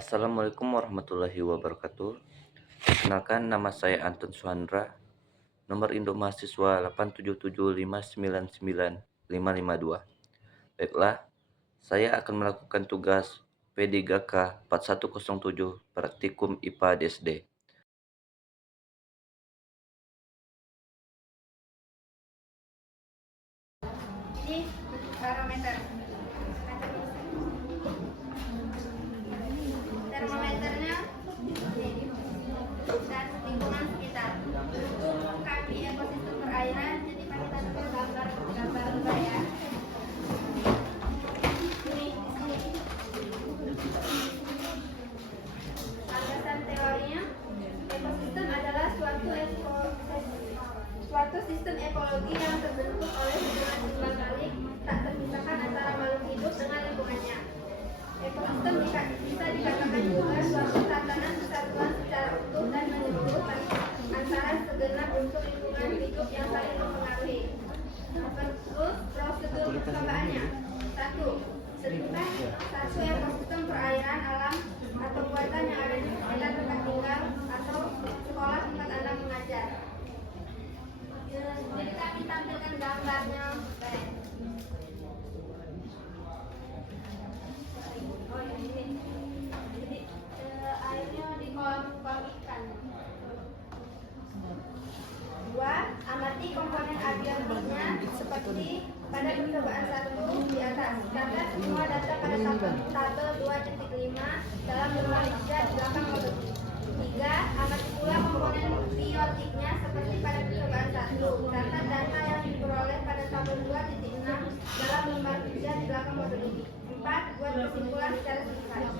Assalamualaikum warahmatullahi wabarakatuh. Perkenalkan, nama saya Anton Suhandra. Nomor induk mahasiswa 877599552. Baiklah, saya akan melakukan tugas P3K 4107 Praktikum IPA DSD. Ini barometer. Termometernya dan lingkungan sekitar. Untuk kami ekosistem perairan, jadi pada tanda gambar ya. Ini di sini. Landasan teorinya, ekosistem adalah suatu sistem ekologi yang terbentuk oleh hubungan imbang balik tak terpisahkan antara makhluk hidup dengan lingkungannya. Ekosistem bisa dikatakan juga suatu tatanan kesatuan secara utuh dan menyeluruh antara segenap unsur lingkungan hidup yang saling mempengaruhi. Terus prosedur percobaannya. 1. Tentukan satu ekosistem perairan alam atau buatan yang ada di sekitar tempat tinggal atau sekolah tempat Anda mengajar. Jadi kami tampilkan gambarnya. Oh ya ini. Jadi airnya di kolam ikan. 2. Amati komponen abiotiknya seperti pada percobaan 1 di atas. Catat semua data pada tabel 2.5 dalam lembar kerja di belakang modul. 3. Amati pula komponen biotiknya seperti pada percobaan 1. Catat data yang diperoleh pada tabel 2.6 dalam lembar kerja di belakang modul ini. 4. Buat kesimpulan secara singkat.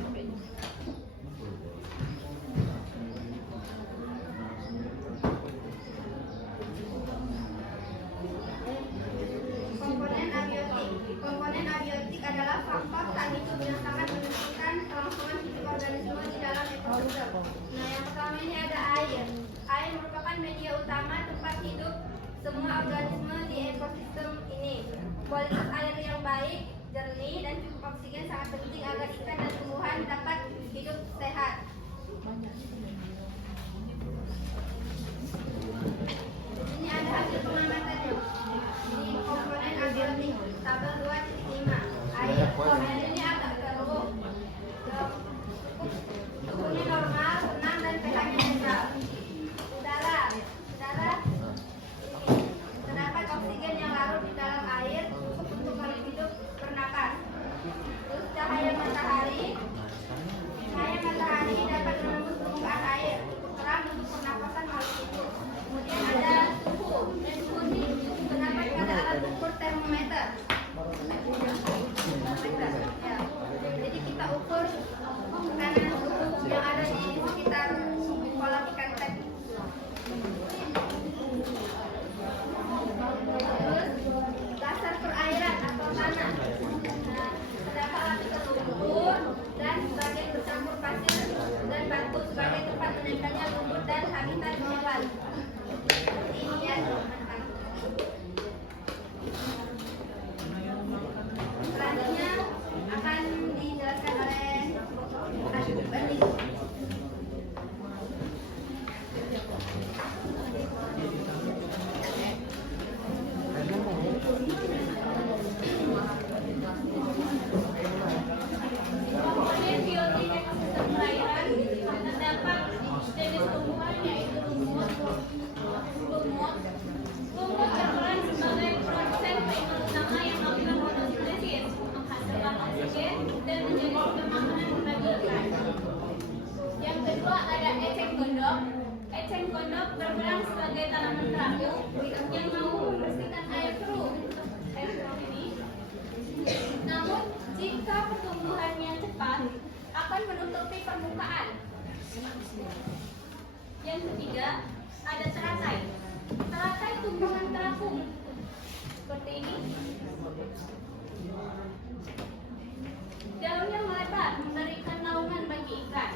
Komponen abiotik adalah faktor tak hidup yang sangat menentukan kelangsungan hidup organisme di dalam ekosistem. Nah, yang pertama ini ada air. Air merupakan media utama tempat hidup semua organisme di ekosistem ini. Kualitas air yang baik, jernih, dan cukup oksigen sangat penting agar ikan dan tumbuhan dapat hidup sehat. Ini ada hasil pengamatannya. Ini komponen abiotik tabel 2.5. Air ini agak keruh. Suhunya normal, tenang, dan pH-nya netral. Udara. Terdapat oksigen yang larut di dalam air cukup untuk makhluk hidup bernapas. Terus cahaya matahari dapat menembus permukaan air, cukup terang untuk pernapasan makhluk hidup. Kemudian ada suhu. Suhu ini terdapat pada alat ukur termometer. Ya. Jadi kita ukur tekanan suhu yang ada di sekitar kolam ikan tadi. Terus dasar perairan atau tanah. Nah, terdapat lapisan lumpur dan sebagian bercampur pasir dan batu sebagai tempat menempelnya lumpur dan habitat hewan. Ini ya teman-teman. Selanjutnya akan dijelaskan oleh Asyik Bani. Komponen biotik ekosistem perairan terdapat jenis tumbuhan yaitu lumut berperan sebagai produsen fitur utama yang melakukan fotosintesis, menghasilkan oksigen dan menjadi sumber makanan bagi ikan. Yang kedua ada eceng gondok. Eceng gondok berperan sebagai tanaman terapung yang mampu membersihkan air keruh ini. Namun jika pertumbuhannya cepat akan menutupi permukaan. Yang ketiga ada teratai. Teratai tumbuhan terapung seperti ini. Daunnya melebar memberikan naungan bagi ikan.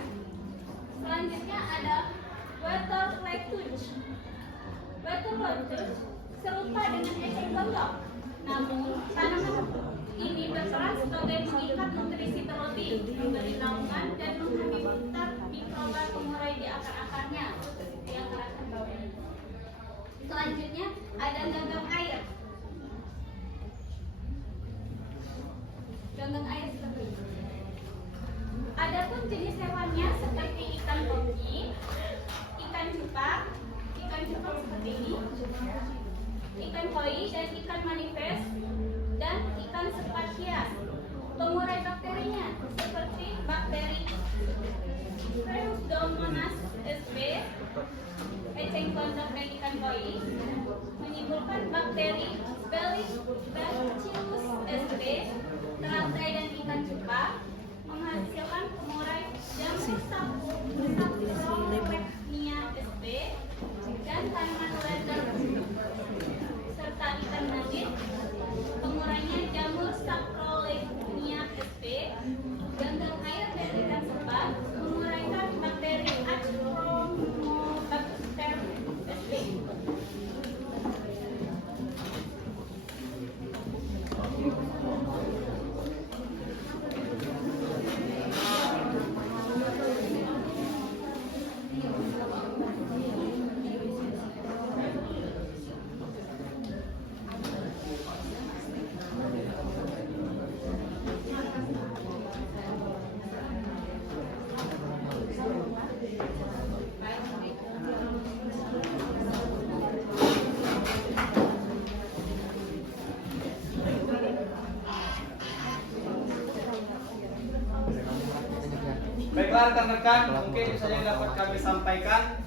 Selanjutnya ada Water lettuce. Water lettuce serupa dengan eceng gondok, namun tanaman ini berperan sebagai pengikat nutrisi protein, memberi naungan dan menghabiskan Untuk jenis hewannya seperti ikan koki, ikan cupang seperti ini, ikan koi dan ikan manifest, dan ikan sepat hias. Pengurai bakterinya seperti bakteri Pseudomonas sp, eceng gondok dan ikan koi, menimbulkan bakteri Bacillus sp, teratai dan ikan cupang, menghasilkan pengurai jamur Saprolegnia sp, dan tanaman lavender serta ikan nugget. Pengurainya jamur Saprolegnia sp, ganggang air dan ikan sepat, menguraikan bakteri Achromobacter sp. Baiklah rekan-rekan, mungkin itu saja yang dapat kami sampaikan.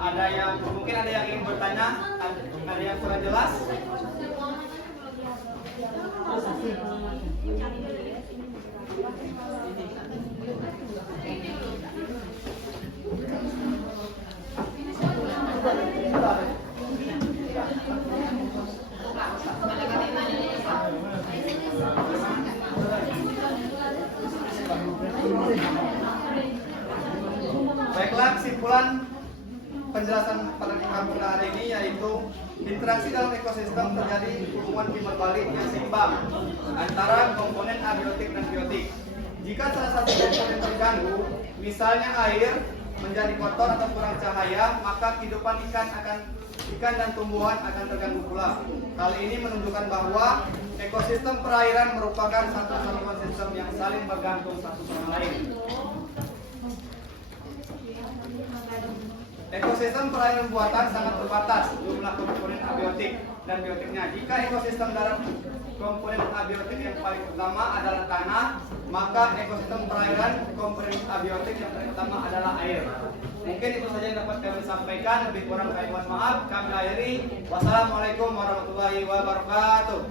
Ada yang ingin bertanya, ada yang kurang jelas? Baiklah, kesimpulan penjelasan pada kami hari ini yaitu interaksi dalam ekosistem terjadi hubungan timbal balik yang seimbang antara komponen abiotik dan biotik. Jika salah satu komponen terganggu, misalnya air menjadi kotor atau kurang cahaya, maka kehidupan ikan dan tumbuhan akan terganggu pula. Hal ini menunjukkan bahwa ekosistem perairan merupakan satu satuan sistem yang saling bergantung satu sama lain. Ekosistem perairan buatan sangat terbatas jumlah komponen abiotik dan biotiknya. Jika ekosistem darat komponen abiotik yang paling utama adalah tanah, maka ekosistem perairan komponen abiotik yang paling utama adalah air. Mungkin itu saja yang dapat kami sampaikan. Lebih kurang kami mohon maaf. Kami akhiri. Wassalamualaikum warahmatullahi wabarakatuh.